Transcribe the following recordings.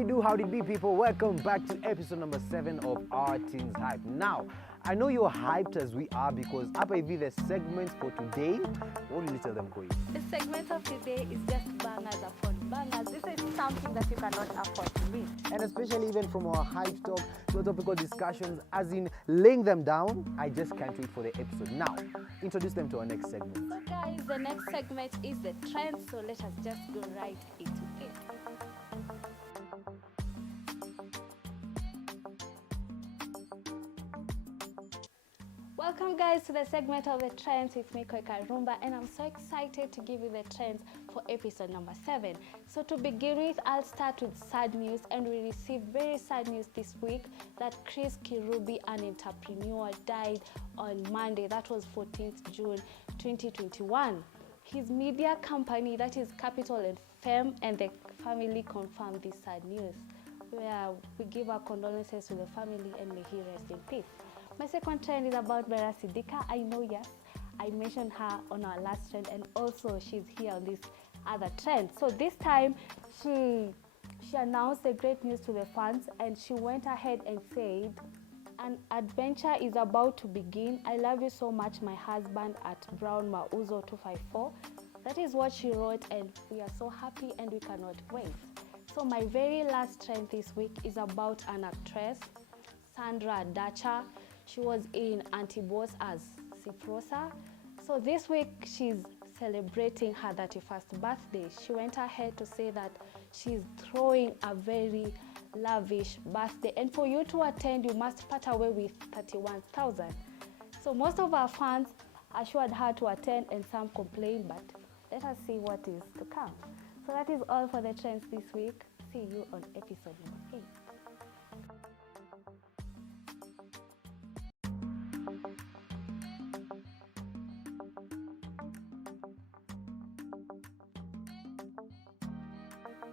Howdy be people, welcome back to episode number 7 of our Teenz HYP. Now, I know you're hyped as we are because HYP'D the segments for today. What will you tell them, Koi? The segment of today is just bangers upon bangers. This is something that you cannot afford to miss. And especially even from our HYP'D Talk to topical discussions, as in laying them down, I just can't wait for the episode. Now, introduce them to our next segment. So guys, the next segment is the trend, so let us just go right into it. Welcome guys to the segment of the trends with me, Karumba, and I'm so excited to give you the trends for episode number 7. So to begin with, I'll start with sad news, and we received very sad news this week that Chris Kirubi, an entrepreneur, died on Monday. That was 14th June 2021. His media company, that is Capital and Fame, and the family confirmed this sad news. We give our condolences to the family and may he rest in peace. My second trend is about Vera Sidika. I know, yes, I mentioned her on our last trend, and also she's here on this other trend. So this time, she announced the great news to the fans, and she went ahead and said, "An adventure is about to begin. I love you so much, my husband at Brown Mauzo 254. That is what she wrote, and we are so happy and we cannot wait. So my very last trend this week is about an actress, Sandra Dacha. She was in Antiboss as Ciprosa. So this week she's celebrating her 31st birthday. She went ahead to say that she's throwing a very lavish birthday, and for you to attend you must part away with 31,000. So most of our fans assured her to attend, and some complained, but let us see what is to come. So that is all for the trends this week. See you on episode number 8.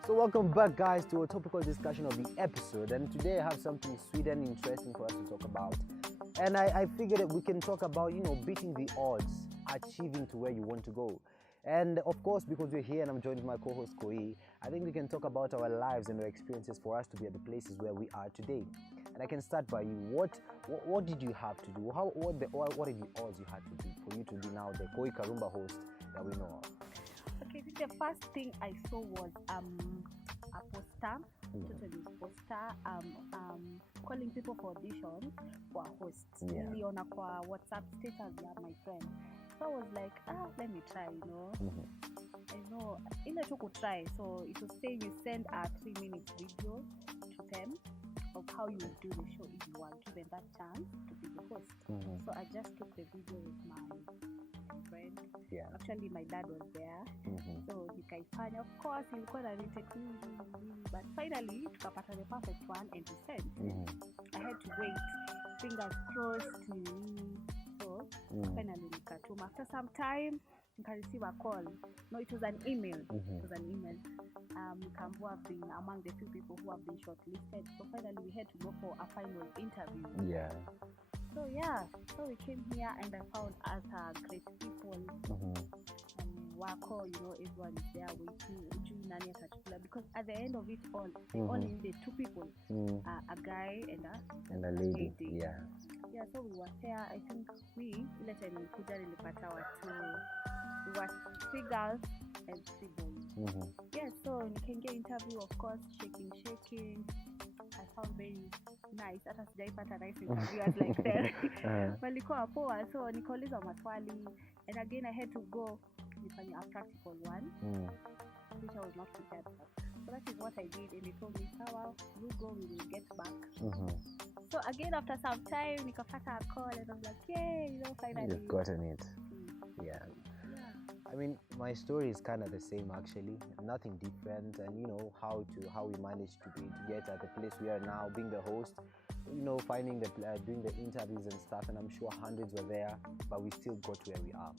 So welcome back guys to a topical discussion of the episode, and today I have something sweet and interesting for us to talk about. And I figured that we can talk about, beating the odds, achieving to where you want to go. And of course, because we're here and I'm joined with my co-host Koi, I think we can talk about our lives and our experiences for us to be at the places where we are today. And I can start by you. What did you have to do? What are the odds you had to do for you to be now the Koi Karumba host that we know of? Okay, the first thing I saw was a poster, totally poster, calling people for auditions for a host. Really on a WhatsApp status, my friend. So I was like, let me try, I know, in a could try. So it was saying you send a 3-minute video to them of how you would do the show if you were given that chance to be the host. So I just took the video with my friend. Actually my dad was there. So nikaifanya, of course ilikuwa na retake but finally tukapata the perfect one and we sent. I had to wait, fingers crossed. So finally nikatuma. After some time I received a call. No, it was an email. It was an email. Kamau have been among the few people who have been shortlisted. So finally we had to go for a final interview. So we came here and I found other great people. Wako, everyone is there waiting. Because at the end of it all, they only needed 2 people, a guy and a lady. So we were there. I think we were 3 girls and 3 boys. So you can get interview, of course, shaking. I found very nice. Hata sijaipata nice interviewers like that. Walikuwa poa, so nikauliza maswali, and again I had to go with a practical one, which I was not prepared for. So that is what I did, and they told me, "Sawa, you go, we will get back." So again after some time, nikapata a call, and I was like, "Yay, finally." You've gotten it. I mean, my story is kind of the same actually, nothing different, and how we managed to get at the place we are now, being the host, finding doing the interviews and stuff, and I'm sure hundreds were there, but we still got to where we are.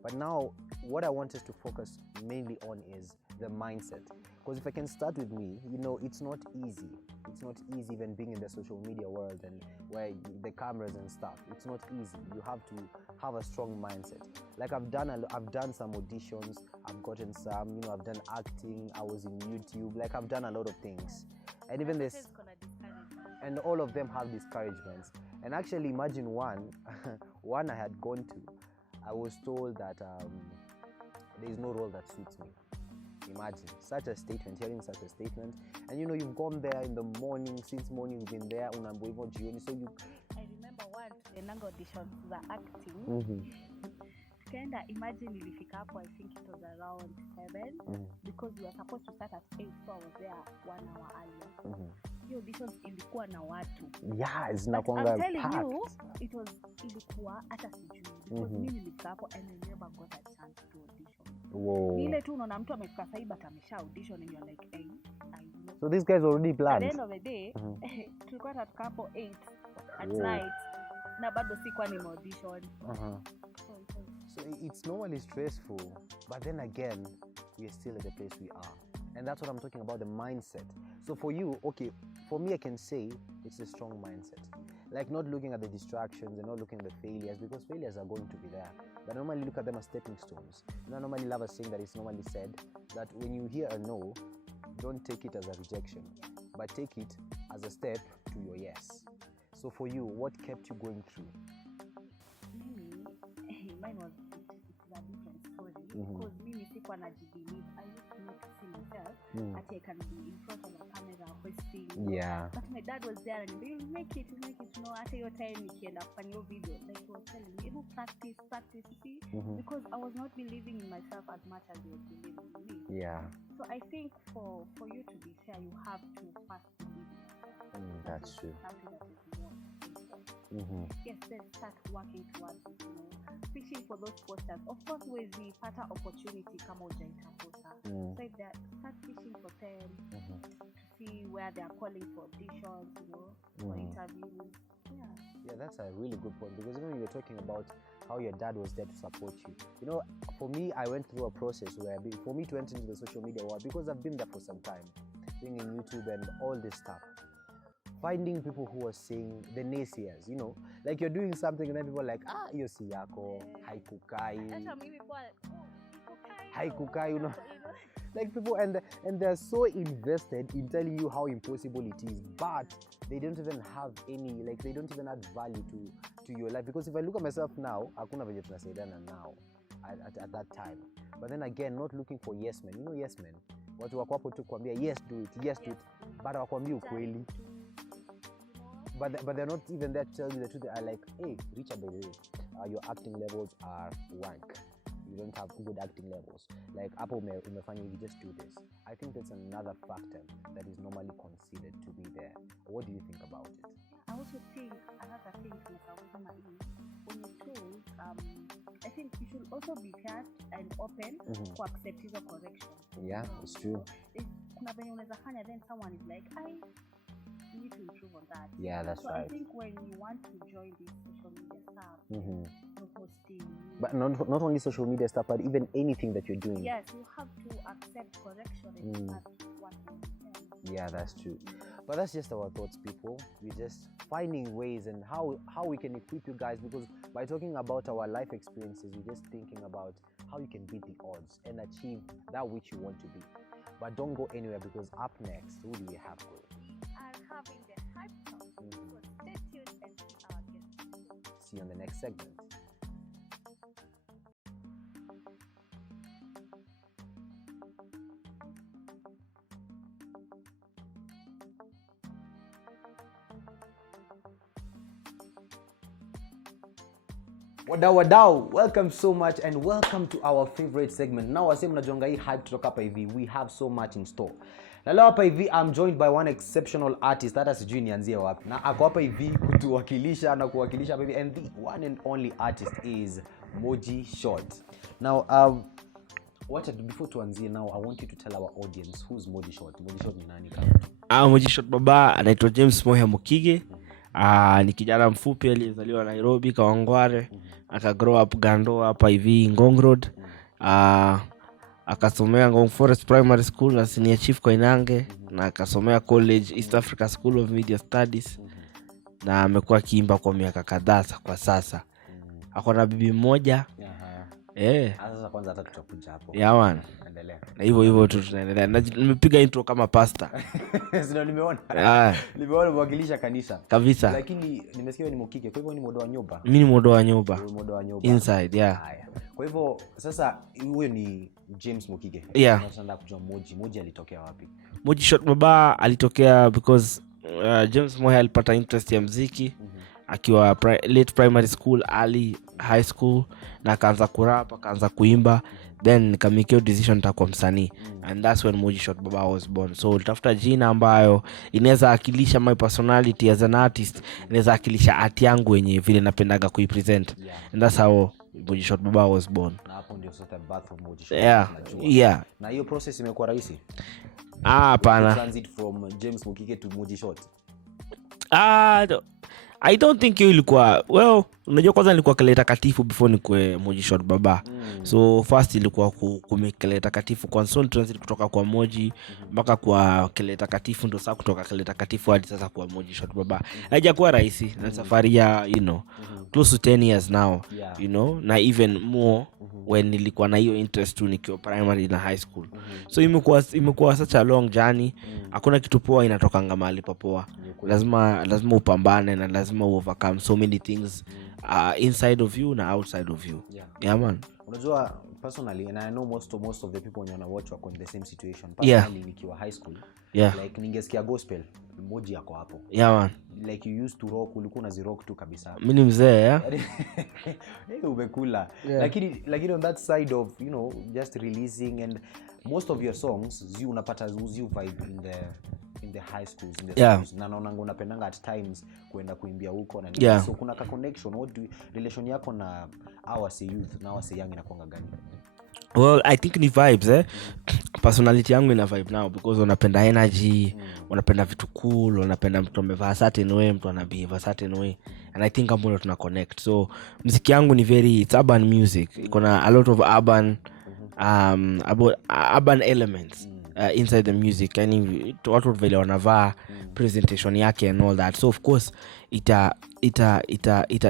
But now, what I want us to focus mainly on is the mindset. Because if I can start with me, it's not easy. It's not easy even being in the social media world and where the cameras and stuff. It's not easy. You have to have a strong mindset. Like I've done some auditions. I've gotten some. I've done acting. I was in YouTube. Like I've done a lot of things. And even this, and all of them have discouragements. And actually, imagine one I had gone to, I was told that there is no role that suits me. Imagine such a statement, hearing such a statement, and you've gone there in the morning, since morning you've been there, unaambiwa hivyo jioni. So I remember once the audition za acting. Kenda, imagine nilifika hapo, I think it was around 7 because we were supposed to start at 8, so I was there 1 hour earlier. Hiyo auditions ilikuwa na watu. Yeah, zinakuanga I'm telling you, ilikuwa hata sijui because mimi nilifika hapo and I never got a chance to audition. Whoa. Ile tu unaona mtu amefika sasa but amesha audition and you're like, hey, so these guys already planned. At the end of the day, tulikuwa at hapo 8 at night na bado sikuwa ni audition. So it's normally stressful, but then again, we are still at the place we are. And that's what I'm talking about, the mindset. So for you, okay, for me I can say it's a strong mindset. Like not looking at the distractions and not looking at the failures, because failures are going to be there. But normally look at them as stepping stones. I normally love a saying that is normally said, that when you hear a no, don't take it as a rejection, but take it as a step to your yes. So for you, what kept you going through? Mine was a different story because mimi sikuwa najibelieve. I used to not see myself that I can be in front of a camera hosting. Yeah. But my dad was there and he said, make it. After your time nikienda kufanya hiyo video, like he was telling me, practice, see? Because I was not believing in myself as much as he was believing in me. Yeah. So I think for you to be fair, you have to first believe in yourself. That's true. Something that is more important. Yes, then start working towards it, fishing for those posters. Of course, with the pata opportunity kama hujaitafuta. So if they start fishing for them to see where they are calling for auditions, for interviews. Yeah, that's a really good point, because you were talking about how your dad was there to support you. For me, I went through a process where for me to enter into the social media world, because I've been there for some time, being in YouTube and all this stuff, finding people who are saying the naysayers, like you're doing something and then people are like, hiyo si yako, haikukai, like people, and they're so invested in telling you how impossible it is, but they don't even have any, like they don't even add value to your life. Because if I look at myself now, hakuna venye tunasaidiana now at that time. But then again, not looking for yes men. Yes men, watu wako hapo tu kuambia yes do it, but hawakwambii ukweli. But they're not even there to tell you the truth. They are like, hey, Richard, by the way, your acting levels are wank. You don't have good acting levels. Like, Apple umefanya, you just do this. I think that's another factor that is normally considered to be there. What do you think about it? I also think another thing when you're told, I think you should also be fair and open to accept your correction. Yeah, it's true. Kuna venye unaweza fanya, then someone is like, you need to improve on that. Yeah, that's right. I think when you want to join this social media stuff, posting, but not only social media stuff, but even anything that you're doing. Yes, you have to accept correction and start working. Yeah, that's true. But that's just our thoughts, people. We're just finding ways and how we can equip you guys, because by talking about our life experiences, we're just thinking about how you can beat the odds and achieve that which you want to be. But don't go anywhere, because up next, who do we have going? Having the HYP'D Talk. So stay tuned and see our guests. See you on the next segment. Wadau, welcome so much and welcome to our favorite segment. Now wase mnajonga hii HYP'D Talk hapa hivi, we have so much in store. Na leo hapa hivi I'm joined by one exceptional artist that sijui nianzie wapi. Na ako hapa hivi kutuwakilisha na kuwakilisha hapa hivi, and the one and only artist is Moji Short. Now before tuanzie now, I want you to tell our audience who's Moji Short. Moji Short ni nani kama? Moji Short baba anaitwa James Moya Mukige. Ni kijana mfupi aliyezaliwa Nairobi Kawangware, akagrow up Gando hapa hivi Ngong Road. Akasomea Ngong Forest Primary School na Senior Chief Koinange, na akasomea College East Africa School of Media Studies, na amekuwa akiimba kwa miaka kadhaa kwa sasa. Ako na bibi mmoja Sasa kwanza hata tutakuja hapo. Yeah man. Endelea. Na hivyo tu tunaendelea. Nimepiga intro kama pastor. Sio nimeona. Nimeona mwakilisha kanisa. Kabisa. Lakini nimesikia ni Mukike. Kwa hivyo ni modo wa nyoba. Mimi ni modo wa nyoba. Modo wa nyoba. Inside, yeah. Kwa hivyo sasa huyo ni James Mukike. Yeah. Tunataka kujua Moji alitokea wapi? Moji Shot Baba alitokea because James Moya alipata interest ya muziki akiwa late primary school, early high school, na akaanza kurap, akaanza kuimba, then nikamikio decision nitakuwa msanii, and that's when Moji Shot Baba was born. So utafuta jina ambayo inaweza akilisha my personality as an artist, inaweza akilisha art yangu yenye vile napendaga kuipresent, and that's how Moji Shot Baba was born. Na hapo ndio sort of birth of Moji Shot. Yeah. Na hiyo process imekuwa rahisi? Hapana. Transit from James Mukike to Moji Shot. I don't think hiyo ilikuwa, well, unajua kwanza nilikuwa Keleta Katifu before nikue Moji Shot Baba. So first ilikuwa Keleta Katifu, kwa so transit kutoka kwa Moji mpaka kwa Keleta Katifu, ndo sasa kutoka Keleta Katifu hadi sasa kwa Moji Shot Baba. Haijakuwa rahisi, na safari ya close to 10 years now, na even more when nilikuwa na hiyo interest tu nikiwa primary na high school. So imekuwa such a long journey. Hakuna kitu poa inatokanga mahali papoa. Lazima upambane na lazima overcome so many things inside of you na outside of you. Yeah man. Unajua personally, and I know most of the people when I watch wako in the same situation. Personally nikiwa high school, like ningesikia gospel, Moji yako hapo. Yeah man. Like you used to rock, ulikuwa unazirock tu kabisa. Mimi ni mzee, umekula. Lakini on that side of, just releasing, and most of your songs unapata vibe in the high schools, in the schools. Na naona unapendanga at times kuenda kuimbia huko na so kuna connection, relation yako na our youth na our young inakuanga gani? Well, I think ni vibes, personality yangu ina vibe now because wanapenda energy, wanapenda vitu cool, wanapenda mtu amevaa certain way, mtu anabehave certain way, and I think hapo tuna connect. So muziki yangu ni it's urban music. Iko na a lot of urban elements inside the music, yani watu vile wanavaa, presentation yake and all that. So of course ita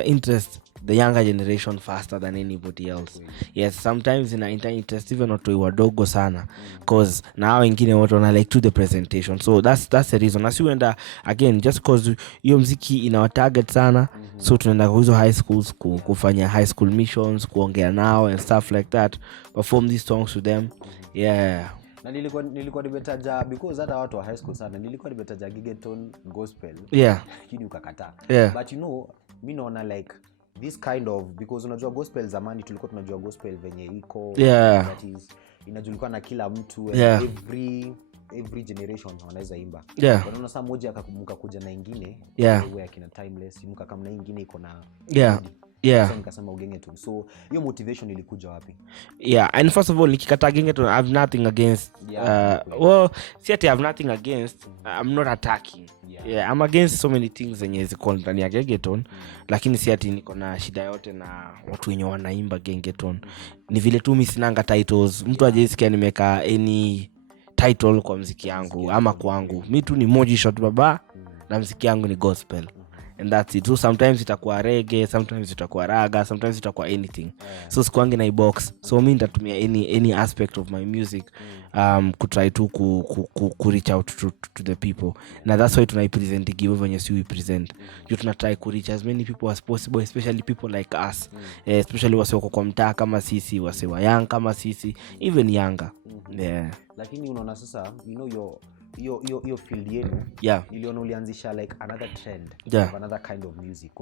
interest the younger generation faster than anybody else. Yes, sometimes ina interest even watu wadogo sana, cause now wengine watu wana like to the presentation. So that's the reason. As you enda again, just cause hiyo muziki ina target sana, so tunaenda kwa hizo high schools kufanya high school missions, kuongea nao and stuff like that, perform these songs to them. Na nilikuwa nimetaja because hata watu wa high school sana nilikuwa nimetaja Gigaton gospel. Lakini ukakataa. But mimi naona like this kind of, because unajua gospel zamani tulikuwa tunajua gospel venye iko, that is inajulikana na kila mtu, and every generation wanaweza imba. Unaona saa moja akakumbuka kuja na nyingine, wewe akina Timeless imka kama na nyingine iko na so nikasema Gengeton. So hiyo motivation ilikuja wapi? And first of all, nikikataa Gengeton, I have nothing against well, see I have nothing against, I'm not attacking. I'm against so many things zenye ziko ndani ya Gengeton, lakini si ati niko na shida yote na watu wenye wanaimba Gengeton. Ni vile tu mimi sinanga titles. Mtu ajisikia nimeka any title kwa muziki yangu ama kwangu. Mimi tu ni Moji Shot Baba na muziki yangu ni gospel. And that's it. So sometimes itakuwa reggae, sometimes itakuwa raga, sometimes itakuwa anything. So sikuangi na box. So mimi nitatumia any aspect of my music kutry to reach out to the people. Na that's why tunaipresent give when you present. You try to reach as many people as possible, especially people like us. Especially wase wako kwa mtaa kama sisi, wase wa young kama sisi, even younger. Lakini unaona sasa, your field yenu, niliona ulianzisha like another trend of another kind of music.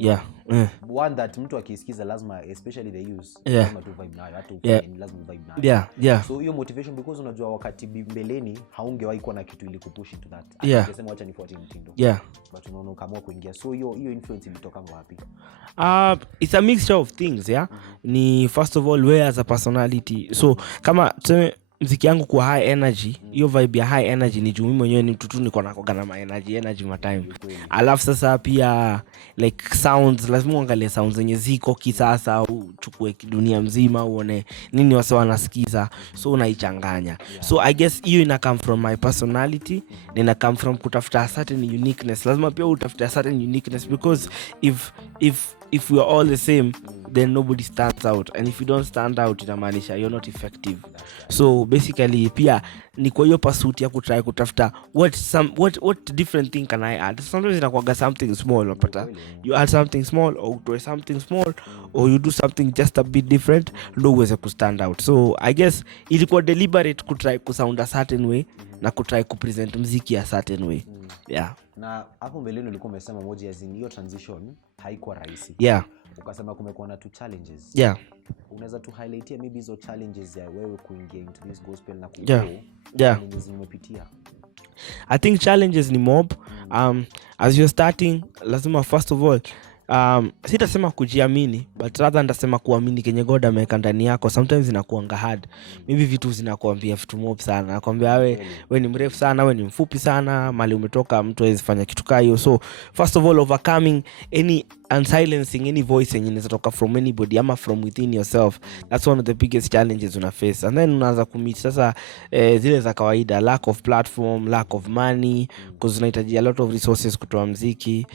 One that mtu akisikiza lazima, especially the youth, lazima tu vibe nayo, hata lazima vibe nayo. So hiyo motivation, because unajua wakati mbeleni haungewahi kuwa na kitu ili kupush into that. Ungesema acha nifuate mtindo. But unaona ukaamua kuingia. So hiyo influence ilitoka wapi? It's a mixture of things, Ni first of all, where as a personality. So kama muziki yangu kwa high energy, hiyo vibe ya high energy ni juu mimi mwenyewe ni mtu tu niko na kogana ma energy ma time. Alafu sasa pia like sounds, lazima uangalie sounds zenye ziko kisasa, uchukue dunia mzima uone nini wase wanasikiza, so unaichanganya. So I guess hiyo ina come from my personality, ina come from kutafuta certain uniqueness. Lazima pia utafuta certain uniqueness, because if if we are all the same, then nobody stands out, and if you don't stand out inamaanisha you're not effective. So basically pia ni kwa hiyo pursuit ya kutry kutafuta what different thing can I add. Sometimes inakuwaga something small, unapata you add something small or do something small or you do something just a bit different ndo uweze kustand out. So I guess ilikuwa deliberate kutry kusound a certain way na kutry kupresent muziki a certain way. Yeah. Na hapo mbeleni ulikuwa umesema moja ya hiyo transition haikuwa rahisi. Yeah. Ukasema kumekuwa na two challenges. Yeah. Unaweza tu highlight maybe hizo challenges ya wewe kuingia into this gospel na challenges umepitia? I think challenges ni mob. As you're starting, lazima first of all sitasema kujiamini, but rather ndasema kuamini kenye God ameweka ndani yako. Sometimes inakuanga hard. Maybe vitu zinakuambia vitu mob sana. Nakwambia wewe ni mrefu sana, wewe ni mfupi sana, mali umetoka mtu hawezi fanya kitu kama hiyo. So first of all, overcoming any and silencing any voice yenye inatoka from anybody ama from within yourself, that's one of the biggest challenges una face. And then unaanza kumit sasa zile za kawaida, lack of platform, lack of money, because unahitaji a lot of resources kutoa muziki,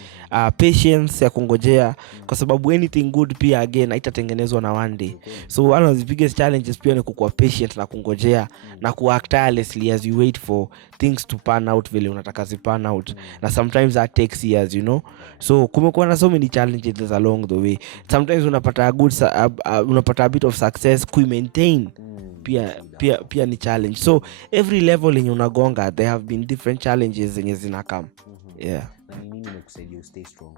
patience ya kungojea, kwa sababu anything good pia again haitatengenezwa na one day. So one of the biggest challenges pia ni kukuwa patient na kungojea na kuact tirelessly as you wait for things to pan out vile unataka zi pan out, na sometimes that takes years, you know. So kumekuwa na so many challenges along the way. Sometimes unapata unapata a bit of success, maintain pia ni challenge. So every level yenye unagonga, there have been different challenges zenye zinakam. Yeah. Na nini imekusaidia stay strong?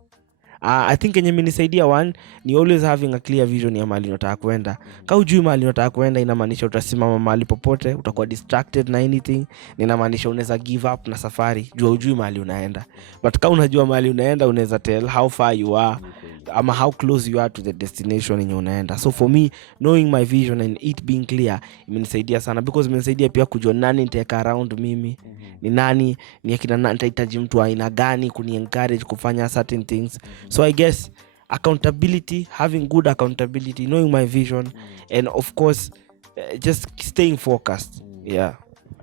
I think yenye imenisaidia, one ni always having a clear vision ya mahali unataka kwenda. Kama hujui mahali unataka kwenda, inamaanisha utasimama mahali popote, utakuwa distracted na anything. Inamaanisha unaweza give up na safari juu hujui mahali unaenda. But kama unajua mahali unaenda, unaweza tell how far you are ama how close you are to the destination yenye unaenda. So for me, knowing my vision and it being clear imenisaidia sana, because imenisaidia pia kujua nani nitaweka around mimi, ni nani, ni akina nani nitahitaji mtu aina gani kuni encourage kufanya certain things. So I guess accountability, having good accountability, knowing my vision, and of course just staying focused. Yeah.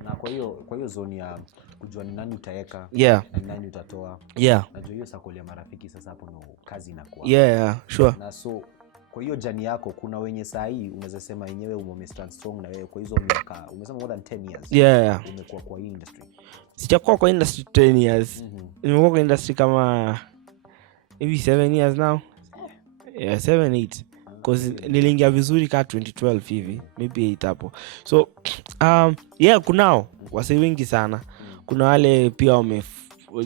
Na kwa hiyo zone ya kujua ni nani utaweka, ni nani utatoa. Najua hiyo sakoli ya marafiki sasa hapo ndo kazi inakuwa. Sure. Na so kwa hiyo jani yako kuna wenye saa hii unaweza sema yenyewe umestand strong na wewe kwa hizo miaka umesema more than 10 years. Umekuwa kwa industry. Sijakuwa kwa industry 10 years. Nimekuwa kwa industry kama maybe 7 years now. 7-8. Because niliingia vizuri ka 2012 hivi, maybe 8 hapo. So kunao wase wengi sana. Kuna wale pia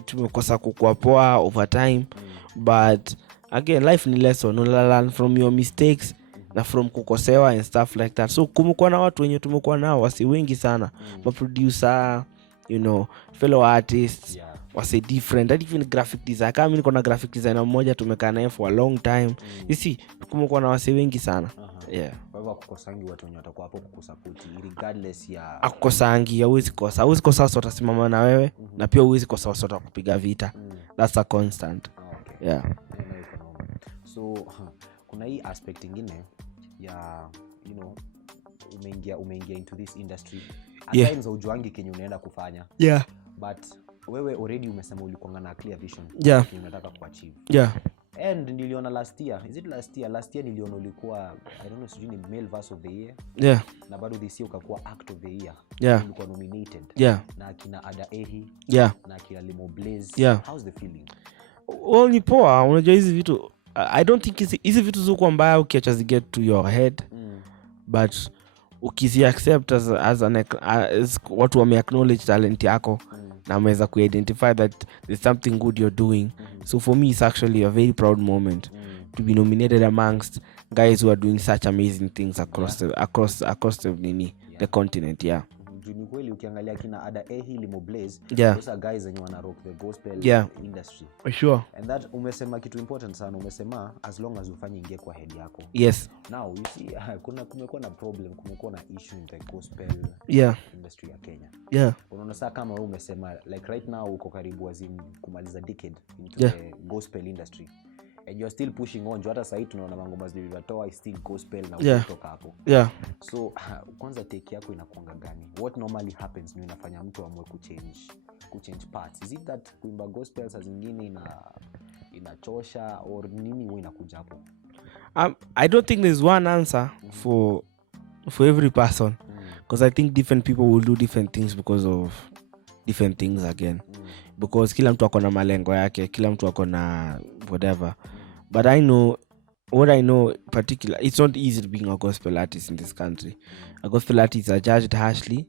tumekosa kukua poa over time, but again life ni lesson, learn from your mistakes na from kukosewa and stuff like that. So kumekuwa na watu wenye tumekuwa nao wasi wengi sana, producer, you know, fellow artists, wase different, and even graphic designer. Kama niko na graphic designer mmoja tumekaa naye for a long time. You see, kumekuwa na wase wengi sana. Kwa hivyo kukosangi watu wenye watakuwa hapo kukusupport regardless ya akukosangi, hauwezi kosa sasa watasimama na wewe, na pia hauwezi kosa sasa watakupiga vita. That's a constant. So kuna hii aspect nyingine ya you know umeingia into this industry. At times hujuangi kenye unaenda kufanya. But wewe already umesema ulikuwa na clear vision unataka kuachieve. And niliona last year niliona ulikuwa I don't know sijui ni male verse of the year. Na bado this year ukakuwa act of the year. Ulikuwa nominated. Na akina Ada Ehi. Na akina Limo Blaze. How's the feeling? Well, ni poa. Unajua hizi vitu I don't think hizi vitu ziko mbaya ukiacha zi get to your head. But ukizi accept as watu wame acknowledge talent yako na wameweza kuidentify that there's something good you're doing. So for me it's actually a very proud moment to be nominated amongst guys who are doing such amazing things across the continent. Ni kweli ukiangalia kina Ada Ehi, Limo Blaze, those are guys wenye wana rock the gospel industry. Sure. And that umesema kitu important sana, umesema as long as ufanye ingie kwa head yako. Now you see kumekuwa na problem, kumekuwa na issue in the gospel industry ya Kenya. Unaona sasa kama wewe umesema like right now uko karibu azim kumaliza decade into the gospel industry. And you're still pushing on. Hata sasa tunaona mangoma zilizatoa still gospel na kutoka hapo. So kwanza take yako inakuanga gani? What normally happens ni unafanya mtu amue kuchange parts? Is it that kuimba gospel saa zingine inachosha or nini huwa inakuja hapo? I don't think there's one answer for every person, because I think different people will do different things because of different things again, because kila mtu akona malengo yake, kila mtu akona whatever. But what I know particular, it's not easy being a gospel artist in this country. A gospel artists are judged harshly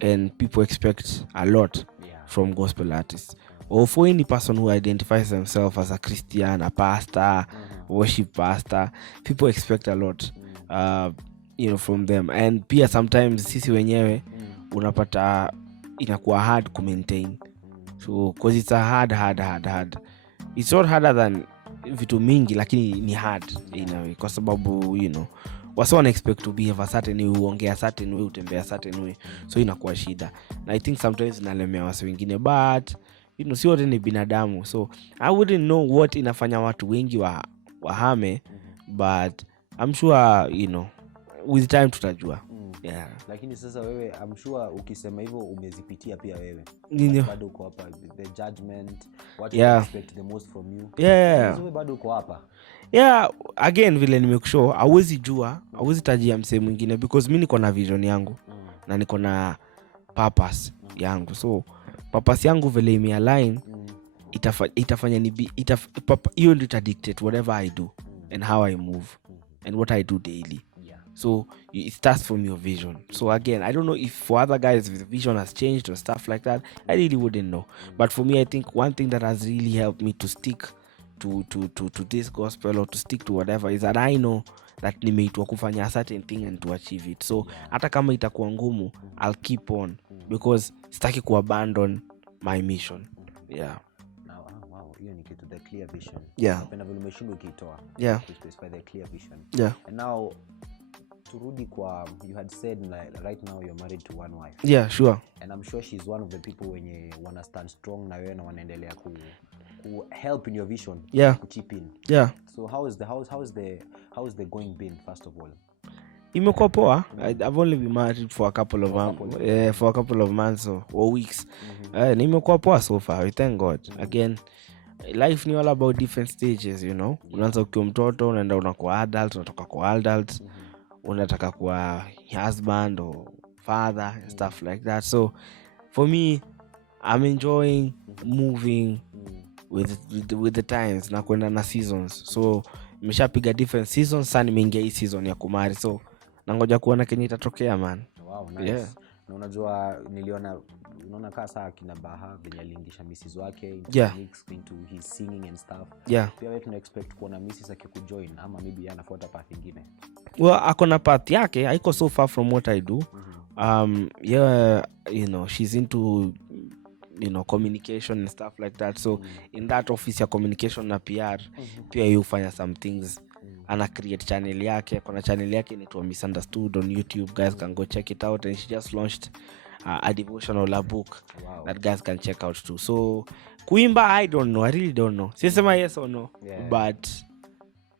and people expect a lot from gospel artists, or for any person who identifies themselves as a Christian, a pastor, worship pastor. People expect a lot from them, and pia sometimes sisi wenyewe unapata inakuwa hard to maintain, so because it's a hard, it's not harder than vitu mingi, lakini ni hard in a way, kwa sababu wasi wana expect to behave a certain way, uongea certain way, utembea certain way, so inakuwa shida. Na I think sometimes inalemea wasi wengine, but si wote ni binadamu, so I wouldn't know what inafanya watu wengi wahame, but I'm sure with time tutajua. Yeah. Lakini sasa wewe, I'm sure ukisema hivyo umezipitia pia wewe. Bado uko hapa, the judgment, what you expect the most from you. Yeah. Wewe bado uko hapa. Yeah, again vile nimekushow, hauwezi tajia msee mwingine, because mimi niko na vision yangu na niko na purpose yangu. So purpose yangu vile imealign itafanya hiyo ndio dictate whatever I do and how I move and what I do daily. So it starts from your vision. So again, I don't know if for other guys the vision has changed or stuff like that. I really wouldn't know. But for me, I think one thing that has really helped me to stick to this gospel or to stick to whatever is that I know that nimeitwa kufanya a certain thing and to achieve it. So hata kama itakuwa ngumu, I'll keep on because sitaki kuabandon my mission. Yeah. Wow, hiyo ni kitu, the clear vision. Yeah. Napenda vile umeshindwa ukitoa. Yeah. To specify the clear vision. Yeah. And now turudi kwa, you had said like, right now you're married to one wife. Yeah, sure. And I'm sure she's one of the people wenye wanna stand strong na wewe na wanaendelea ku help in your vision. Yeah. Ku chip in. Yeah. So how is the going been, first of all? Imekuwa poa. I've only been married for a couple of months or weeks. Imekuwa poa so far. We thank God. Again, life ni all about different stages, Unaanza ukiwa mtoto, unaenda unakuwa adult, unatoka kwa adult, unataka kuwa husband or father and stuff like that. So for me, I'm enjoying moving with the times na kwenda na seasons. So nimeshapiga different seasons, sasa nimeingia hii season ya kumari, so nangoja kuona kenye itatokea, man. Wow, nice. Yeah. Na unajua unaona kasa kina Baha venye aliingisha Mrs. wake mix into his singing and stuff. Yeah. Pia wewe tuna expect kuona Mrs. akikujoin ama maybe anafuata path nyingine. Well, akona path yake, haiko so far from what I do. She's into communication and stuff like that. So in that office ya communication na PR, pia you find some things. Ana create channel yake, kuna channel yake inaitwa Misunderstood on YouTube. Guys can go check it out, and she just launched a devotional book that guys can check out too. So kuimba, I really don't know. Sisema yes or no, but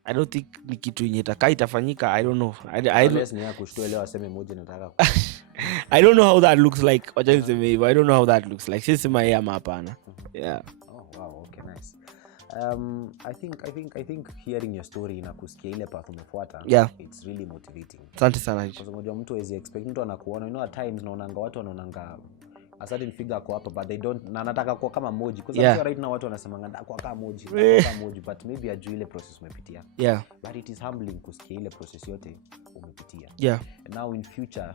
I don't think ni kitu yenye itafanyika. I don't know. I don't know how that looks like. I don't know how that looks like. Sisema yeye ama hapana. Yeah. Oh wow, okay, nice. I think hearing your story na kusikia ile path umefuata, it's really motivating. Asante sana. Kwa sababu mtu hawezi expect, mtu anakuona, at times naonanga watu wanaonanga a certain figure kwa hapa, but they don't, na nataka kwa kama moji, because right now watu wanasemanga kwa kama moji, but maybe ajui ile process umepitia. Yeah. But it is humbling kusikia ile process yote umepitia. Yeah. And now in future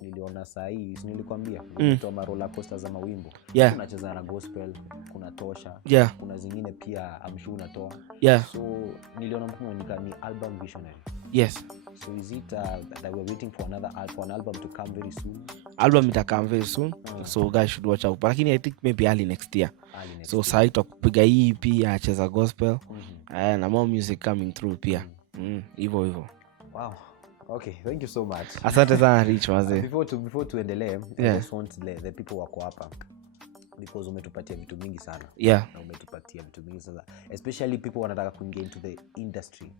niliona saa hii, nilikwambia kutoa roller coaster za mawimbo. Unacheza na gospel, kuna tosha, kuna zingine pia I'm sure unatoa. So niliona mtu ni album visionary. Yes. So is it that we're waiting for an album to come very soon? Album ita come very soon. So guys should watch out. Lakini I think maybe early next year. So saa tutakupiga hii pia acheza gospel. Na more music coming through pia. Hivyo. Wow. Okay, thank you so much. Asante sana Rich waze. Before tuendelee, I just want the people wako hapa, because umetupatia vitu mingi sana. Na umetupatia vitu mingi sana, especially people wanataka kuingia into the industry.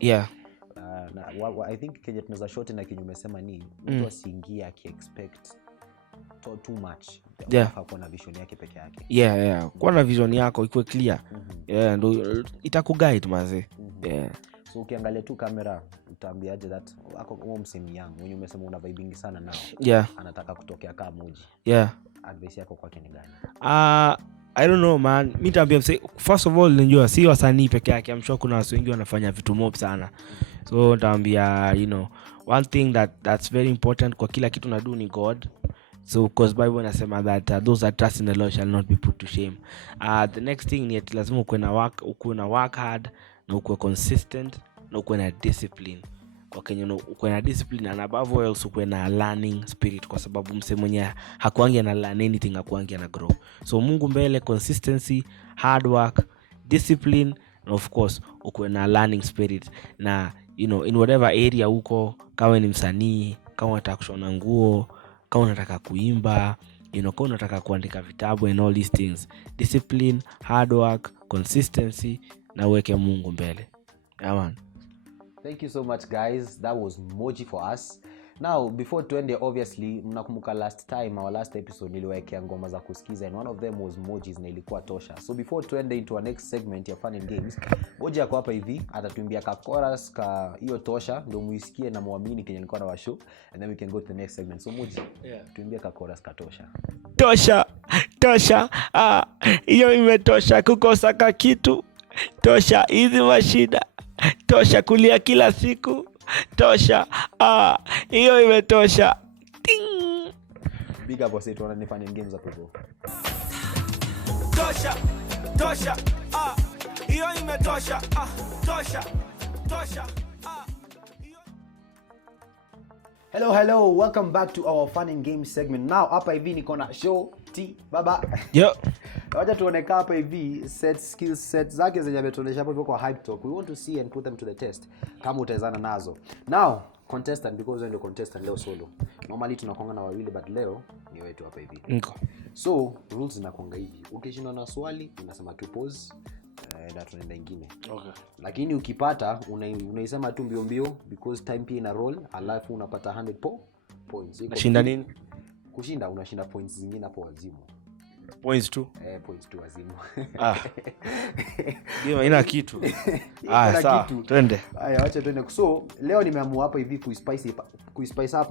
I think Kenya tunaweza short na kinyo umesema ni mtu asiingie akiexpect too much. Kuwa na vision yake peke yake. Kuwa na vision yako ikuwe clear. Ndo itakuguide maze. So ukiangalia tu kamera utaambiaje that wako msemi yangu mwenye umesema una vibingi sana nao. Anataka kutokea kama Muji. Advice yako kwake ni gani? I don't know man. Mimi nitaambia first of all unajua si wasanii peke yake. I'm sure kuna watu wengi wanafanya vitu mob sana. So nitaambia one thing that's very important kwa kila kitu nadu ni God. So because Bible inasema that those that trust in the Lord shall not be put to shame. The next thing ni lazima ukuwe na work hard na ukuwe consistent na ukuwe na discipline. Kwa Kenya ukuwe na discipline and above all ukuwe na learning spirit kwa sababu mse mwenye hakuangi na learn anything hakuangi na grow. So Mungu mbele, consistency, hard work, discipline and of course ukuwe na learning spirit na in whatever area uko, kama ni msanii, kama unataka kushona nguo, kama unataka kuimba, kama unataka kuandika vitabu and all these things, discipline, hard work, consistency na uweke Mungu mbele. Man. Thank you so much guys. That was Moji for us. Now before tuende, obviously mnakumbuka last time our last episode niliwekea ngoma za kusikiza and one of them was Moji's na ilikuwa tosha. So before tuende into our next segment ya fun and games, Moji yako hapa hivi atatuimbia ka chorus ka hiyo tosha ndio muisikie na muamini kenye nilikuwa na washow and then we can go to the next segment. So Moji, tuimbia ka chorus ka tosha. Tosha. Hiyo imetosha kukosa ka kitu. Tosha hizi mashida. Tosha kulia kila siku. Tosha. Hiyo imetosha. Ting. Big up wase tuona ni fun and games hapo hivyo. Tosha. Hiyo imetosha. Tosha. Hello, welcome back to our fun and games segment. Now hapa hivi niko na show T baba. Wacha tuoneka hapa hivi skill set zake zenye ametuonesha hapo hivyo kwa HYP'D Talk. We want to see and put them to the test kama utawezana nazo. Now contestant, because we're contestant leo solo. Normally tunakuanga na wawili but leo ni wetu hapa hivi. So rules zinakuanga hivi. Ukishinda na swali unasema tu pause na tunaenda nyingine. Lakini ukipata unaisema tu mbio because time pia ina roll, alafu unapata 100 points. Unashinda nini? Kushinda unashinda points zingine hapo wazimu. Points tu? Points tu wazimu. Hiyo ina kitu. Sawa, twende. Haya, acha twende. So, leo nimeamua hapa hivi kuispice up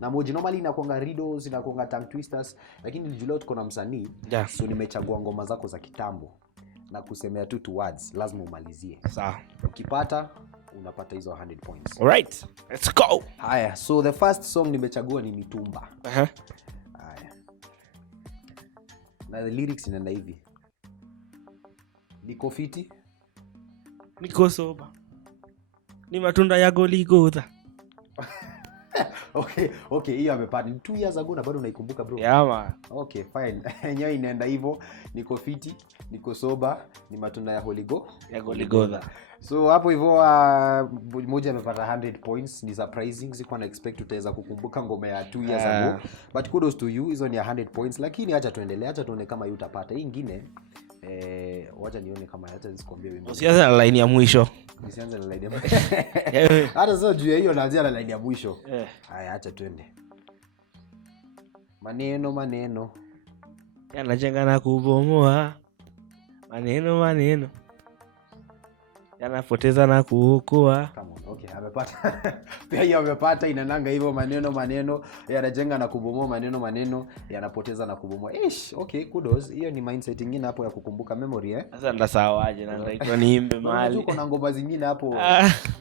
na Moji. Normally inakuanga riddles, inakuanga tongue twisters, lakini nilijua tuko na msanii. So nimechagua ngoma zako za kitambo na kusemea tu 2 words, lazima umalizie. Sawa. Ukipata unapata hizo 100 points. Alright, let's go. Haya, so the first song nimechagua ni Mitumba. Haya. Na the lyrics inaenda hivi. Niko fiti, niko soba, ni matunda ya Goligodha. Okay, hiyo amepata 2 years ago na bado unaikumbuka bro. Man. Okay, fine. Yenyewe inaenda hivyo, niko fiti, niko soba, ni matunda ya Goligodha. So hapo hivyo Moja amepata 100 points. Ni surprising, sikuwa na expect utaweza kukumbuka ngoma ya 2 years ago. But kudos to you, hizo ni 100 points. Lakini acha tuendelee, acha tuone kama utapata. Hii nyingine wacha nione kama acha nisikwambie wimbo. Usianze na line ya mwisho. Usianze na line ya mwisho. Hata sio juu ya hiyo, naanzia na line ya mwisho. Haya, acha twende. Maneno yanajenga na kubomoa. Maneno yanapoteza na kuokoa. Come on. Okay, amepata. Pia hiyo amepata, inananga hivyo. Maneno yanajenga na kubomoa, maneno yanapoteza na kubomoa. Okay, kudos. Hiyo ni mindset nyingine hapo ya kukumbuka memory Sasa ndasawaje na ndaitwa niimbe mahali. Uko na ngoma zingine hapo.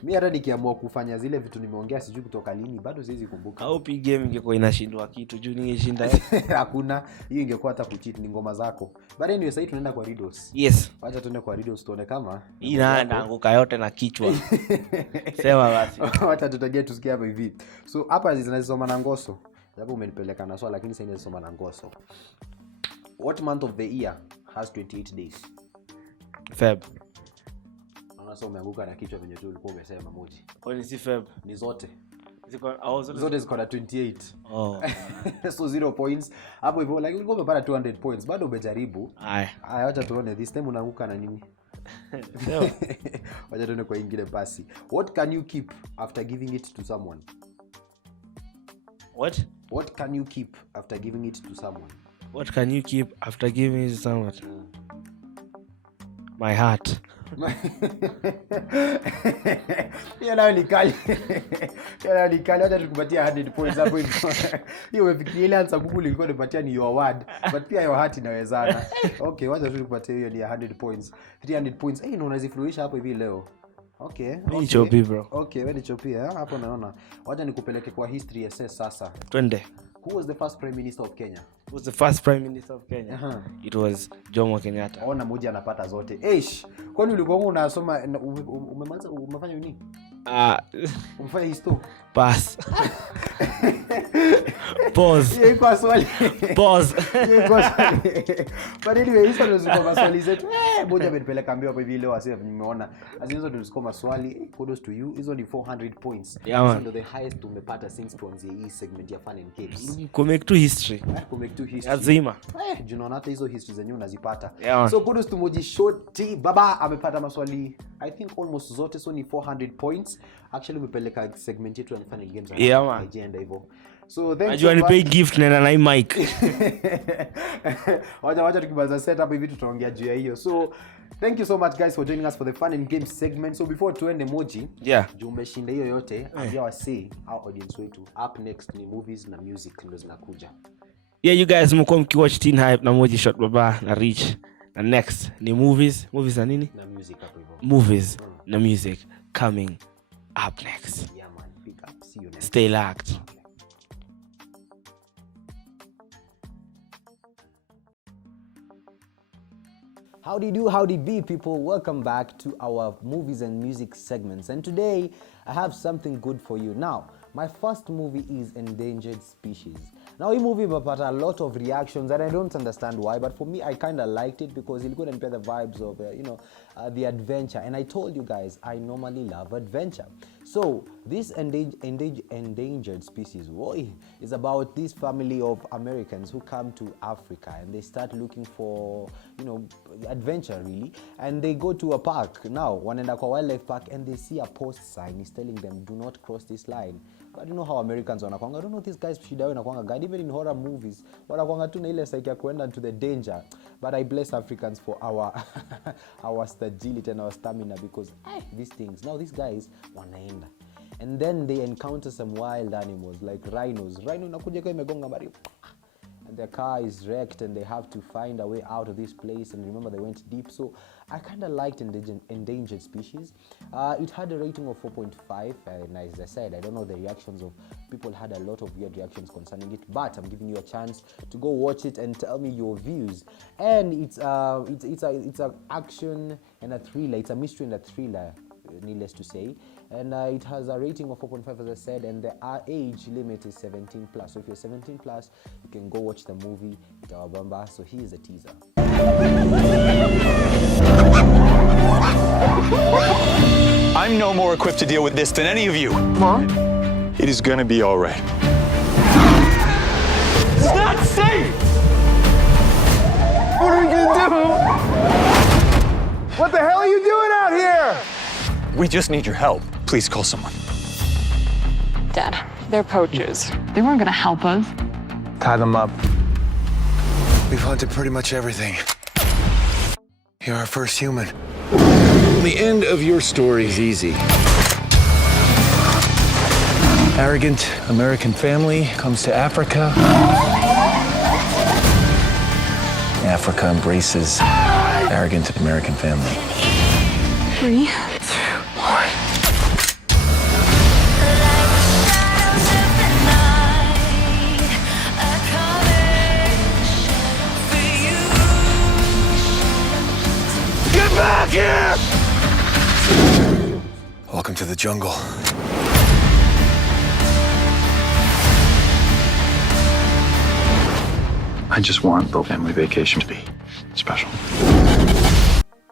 Mimi hata nikiamua kufanya zile vitu nimeongea sijui kutoka lini bado siwezi kumbuka. Au game ingekuwa inashindwa kitu juu ningeshinda. Hakuna. Hiyo ingekuwa hata kucheat, ni ngoma zako. But anyway, sasa tunaenda kwa riddles. Yes. Acha tuende kwa riddles tuone kama inaanguka yote na kichwa. Sema basi. Wacha tutagia tusikie hapa hivi. So hapa zinasoma na ngoso. Sababu umenipeleka na swali lakini sasa ninasoma na ngoso. What month of the year has 28 days? Feb. Unasoma umeanguka na kichwa venye tu ulikuwa umesema Moji. Kwani si Feb? Ni zote. Zote ziko na 28. So 0 points. Hapo hivyo like ulikuwa umepata 200 points. Bado umejaribu. Haya, acha tuone this time unaanguka na nini. Wacha tuone kwa ingine basi. What can you keep after giving it to someone? What? What can you keep after giving it to someone? What can you keep after giving it to someone? My heart. Hiyo ni kali. Hata tukupatia 100 points hapo hivyo. Hiyo umefikiria ile answer Google ilikuwa inapatia ni your word, but pia your heart inawezana. Okay, wacha tu tukupatie hiyo ni 100 points. 300 points. Unazifurahisha hapo hivi leo. Okay. Ni chopi bro. Okay, wewe ni chopi hapo naona. Wacha nikupeleke kwa history essay sasa. Twende. Who was the first prime minister of Kenya? Who was the first prime minister of Kenya? It was Jomo Kenyatta. Ona moja anapata zote. Kwani ulikuwa unasoma umefanya nini? Umefanya history? Pass. Pause. Hiyo iko swali. Pause. Hiyo iko swali. But anyway, hizo ndio ziko maswali zetu. Moja amenipeleka mbio hapo hivi leo asije nimeona. Hizo ndio ziko maswali. Kudos to you. Hizo ni 400 points. Yeah, ndio the highest tumepata since tuanzie hii segment ya Fun and Games. Kumake to history. Azima. Unaona hata hizo history zenyewe unazipata. Yeah, so kudos to Moji Shoti. Baba amepata maswali I think almost zote, so ni 400 points. Actually umepeleka segment yetu ya Fun and Games. Yeah man. Agenda hivyo. So thank you. Ajua ni gift na hii mic. Wacha tukibaza setup hivi tutaongea juu ya hiyo. So thank you so much guys for joining us for the Fun and Games segment. So before tuende Moji, juu umeshinda hiyo yote, ambia wasi our audience wetu up next ni movies na music ndio zinakuja. Yeah, you guys mko mkiwatch Teen HYP na Moji Shot Baba na Rich. Na next ni movies na nini? Na music hapo hivyo. Movies na music coming up next. Yeah man, pick up. See you next. Stay locked. Howdy do, howdy be people. Welcome back to our movies and music segments. And today I have something good for you. Now, my first movie is Endangered Species. Now, this movie got a lot of reactions and I don't understand why, but for me, I kind of liked it because it couldn't pair the vibes of, the adventure. And I told you guys, I normally love adventure. So, this endangered species is about this family of Americans who come to Africa and they start looking for, adventure really. And they go to a park. Now, wanaenda kwa wildlife park and they see a post sign is telling them, do not cross this line. But you know how Americans wanakwanga, I don't know these guys shida yao inakwanga gani, even in horror movies wanakwanga tu na ile psyche ya kuenda to the danger. But I bless Africans for our our agility and our stamina because these things, now these guys wanaenda and then they encounter some wild animals like rhinos. Rhino inakuja kwa imegonga mari and their car is wrecked and they have to find a way out of this place. And remember, they went deep. So I kind of liked Endangered Species. It had a rating of 4.5 and as I said, I don't know the reactions of people. Had a lot of weird reactions concerning it, but I'm giving you a chance to go watch it and tell me your views. And it's an action and a thriller. It's a mystery and a thriller, needless to say. And it has a rating of 4.5 as I said, and the age limit is 17 plus. So if you're 17 plus, you can go watch the movie Itawabamba. So here's a teaser. I'm no more equipped to deal with this than any of you. Mom? It is gonna be all right. It's not safe! What are we gonna do? What the hell are you doing out here? We just need your help. Please call someone. Dad, they're poachers. They weren't gonna help us. Tie them up. We've hunted pretty much everything. You're our first human. The end of your story is easy. Arrogant American family comes to Africa. Africa embraces arrogant American family. 3, 2, 1. Get back here! Welcome to the jungle. I just want the family vacation to be special.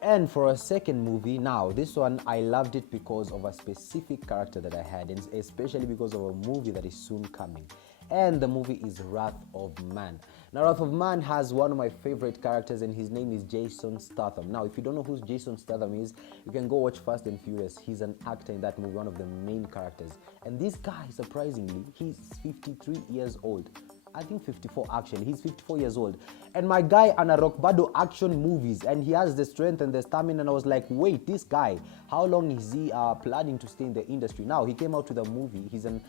And for a second movie, now this one I loved it because of a specific character that I had, and especially because of a movie that is soon coming. and the movie is Wrath of Man. Now, Wrath of Man has one of my favorite characters, and his name is Jason Statham. Now, if you don't know who Jason Statham is, you can go watch Fast and Furious. He's an actor in that movie, one of the main characters. And this guy, surprisingly, he's 53 years old. I think 54 actually. He's 54 years old. And my guy rock bado action movies, and he has the strength and the stamina, and I was like, wait, this guy, how long is he planning to stay in the industry? Now, he came out with a movie. He's an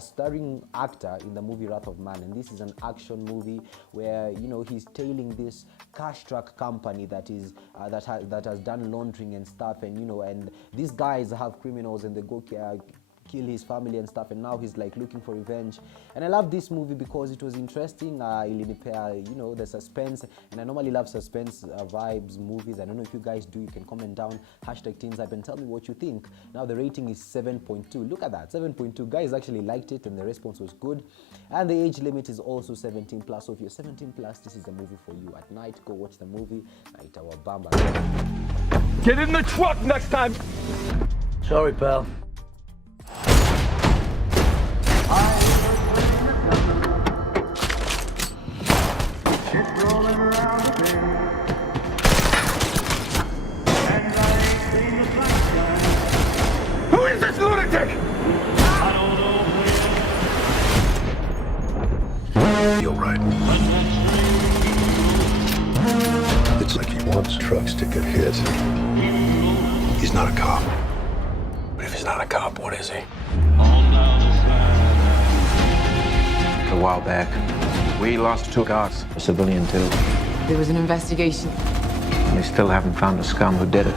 starring actor in the movie Wrath of Man, and this is an action movie where, you know, he's tailing this cash truck company that is that has done laundering and stuff, and, you know, and these guys have criminals and they go kill his family and stuff, and now he's like looking for revenge. And I love this movie because it was interesting. You know, the suspense, and I normally love suspense vibes movies. I don't know if you guys do. You can comment down #Teenz HYP and tell me what you think. Now the rating is 7.2. Look at that, 7.2. Guys actually liked it and the response was good. And the age limit is also 17 plus. So if you're 17 plus, this is a movie for you. At night, go watch the movie. Bamba. Get in the truck next time. Sorry, pal. Who is this lunatic? You're right. It's like he wants trucks to get hit. He's not a cop. But if he's not a cop, what is he? A while back, we lost 2 guards, a civilian too. There was an investigation. They still haven't found the scum who did it.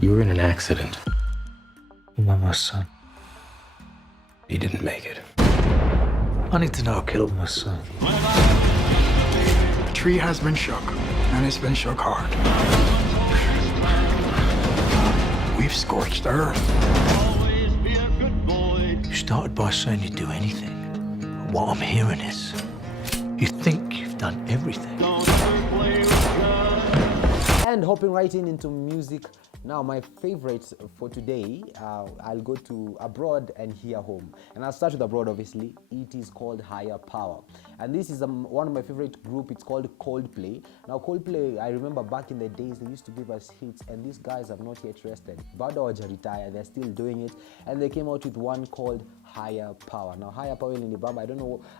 You were in an accident. Mama's son. He didn't make it. I need to know who killed my son. The tree has been shook, and it's been shook hard. We've scorched the earth. You started by saying you'd do anything. What I'm hearing is, you think you've done everything. And hopping right into music. Now, my favorite for today, I'll go to abroad and here home. And I'll start with abroad, obviously. It is called Higher Power. And this is one of my favorite group. It's called Coldplay. Now, Coldplay, I remember back in the days, they used to give us hits, and these guys have not yet rested. Bado hawaja retire, they're still doing it. And they came out with one called Higher Power. Now, Higher Power in Bamba,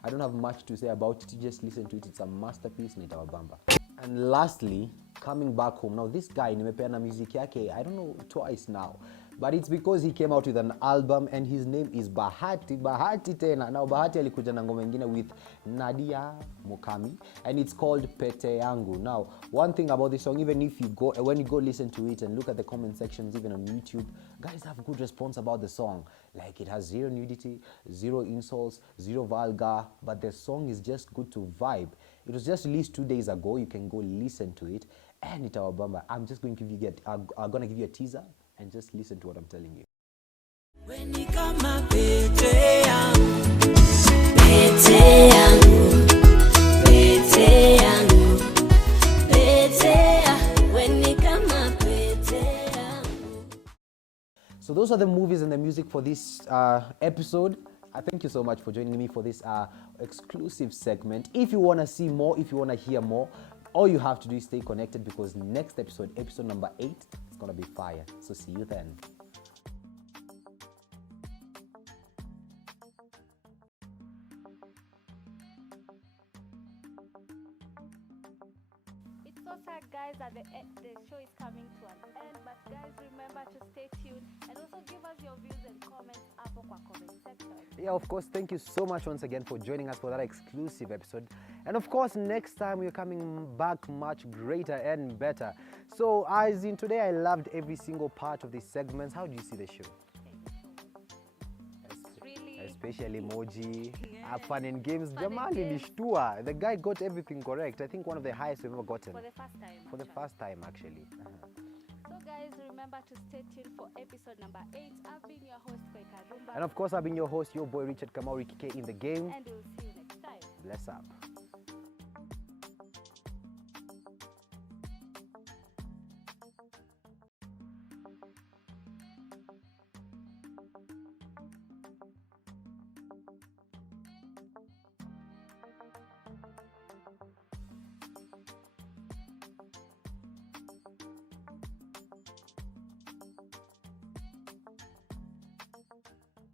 I don't have much to say about it. Just listen to it. It's a masterpiece, Nitawa Bamba. And lastly, coming back home. Now, this guy, nimepeana music yake, I don't know, twice now. But it's because he came out with an album, and his name is Bahati tena. Now, Bahati alikuja na ngoma ingine with Nadia Mukami, and it's called Pete Yangu. Now, one thing about this song, even if you go, when you go listen to it and look at the comment sections, even on YouTube, guys have good response about the song. Like, it has zero nudity, zero insults, zero vulgar, but the song is just good to vibe. It was just released 2 days ago. You can go listen to it. And it's our bamba. I'm just going to give you I'm gonna give you a teaser and just listen to what I'm telling you. When you come up, pete yangu, pete yangu, pete yangu, pete. When you come up, pete yangu. So those are the movies and the music for this episode. I thank you so much for joining me for this exclusive segment. If you want to see more, if you want to hear more, all you have to do is stay connected, because next episode, episode number 8, it's going to be fire. So see you then. It's so sad, guys, that the show is coming to an end. But guys, remember to stay tuned and also give us your views and comments up on our comment section. Yeah, of course, thank you so much once again for joining us for that exclusive episode. And of course, next time we're coming back much greater and better. So as in today, I loved every single part of these segments. How do you see the show? Really? Especially emoji, fun and games. Jamali Nishtua. The guy got everything correct. I think one of the highest we've ever gotten. For the first time. For the first time, actually. So guys, remember to stay tuned for episode number 8. I've been your host, Karumba. And of course, I've been your host, your boy Richard Kamau, Ricky K in the game. And we'll see you next time. Bless up.